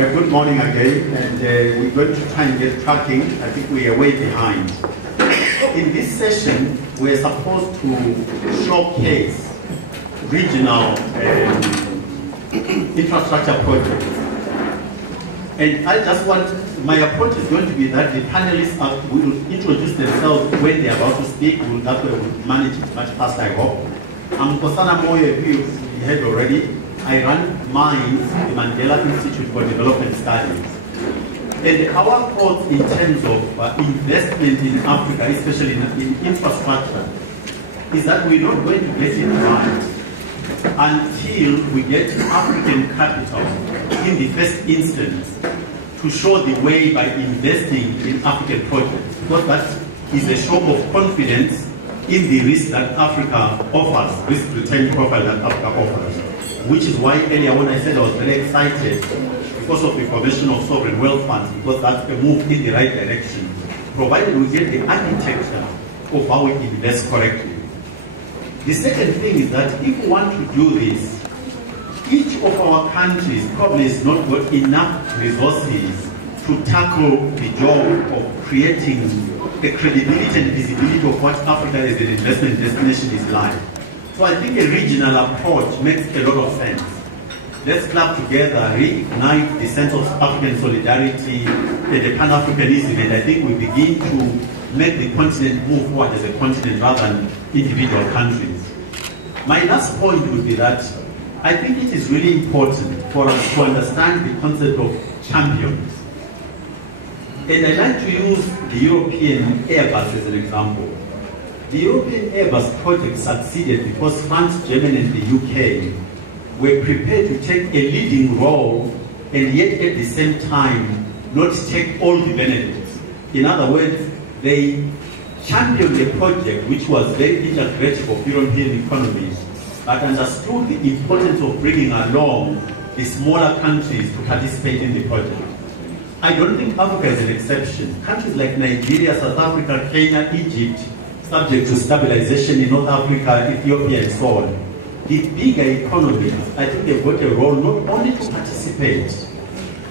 Good morning again, and we're going to try and get tracking. I think we are way behind. In this session, we're supposed to showcase regional infrastructure projects. And I just want, my approach is going to be that the panelists will introduce themselves when they're about to speak. That way we'll manage it much faster, I hope. I'm Nkosana Moyo, you heard already. I run MINDS, the Mandela Institute for Development Studies. And our thoughts in terms of investment in Africa, especially in infrastructure, is that we're not going to get it right until we get African capital in the first instance to show the way by investing in African projects. Because that is a show of confidence in the risk that Africa offers, risk-return profile that Africa offers. Which is why earlier when I said I was very excited because of the formation of sovereign wealth funds, because that's a move in the right direction, provided we get the architecture of how we invest correctly. The second thing is that if we want to do this, each of our countries probably has not got enough resources to tackle the job of creating the credibility and visibility of what Africa as an investment destination is like. So I think a regional approach makes a lot of sense. Let's club together, reignite the sense of African solidarity and the Pan-Africanism, and I think we begin to make the continent move forward as a continent rather than individual countries. My last point would be that I think it is really important for us to understand the concept of champions. And I'd like to use the European Airbus as an example. The European Airbus project succeeded because France, Germany, and the UK were prepared to take a leading role and yet at the same time not take all the benefits. In other words, they championed a project which was very integrative of European economies, but understood the importance of bringing along the smaller countries to participate in the project. I don't think Africa is an exception. Countries like Nigeria, South Africa, Kenya, Egypt, subject to stabilization in North Africa, Ethiopia, and so on. The bigger economies, I think they've got a role not only to participate,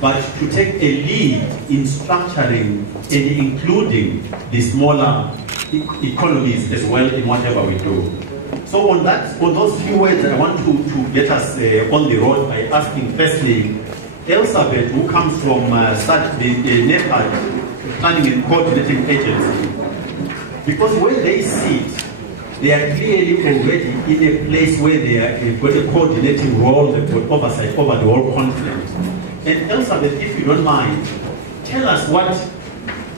but to take a lead in structuring and including the smaller economies as well in whatever we do. So on those few words, I want to get us on the road by asking firstly, Elizabeth, who comes from the Nepal Planning and Coordinating Agency, because when they sit, they are clearly already in a place where they've got a coordinating role, they've got oversight over the whole continent. And Elizabeth, if you don't mind, tell us what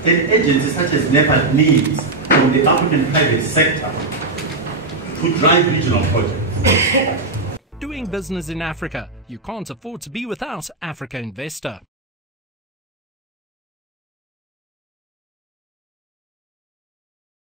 an agency such as Nepal needs from the African private sector to drive regional projects. Doing business in Africa, you can't afford to be without Africa Investor.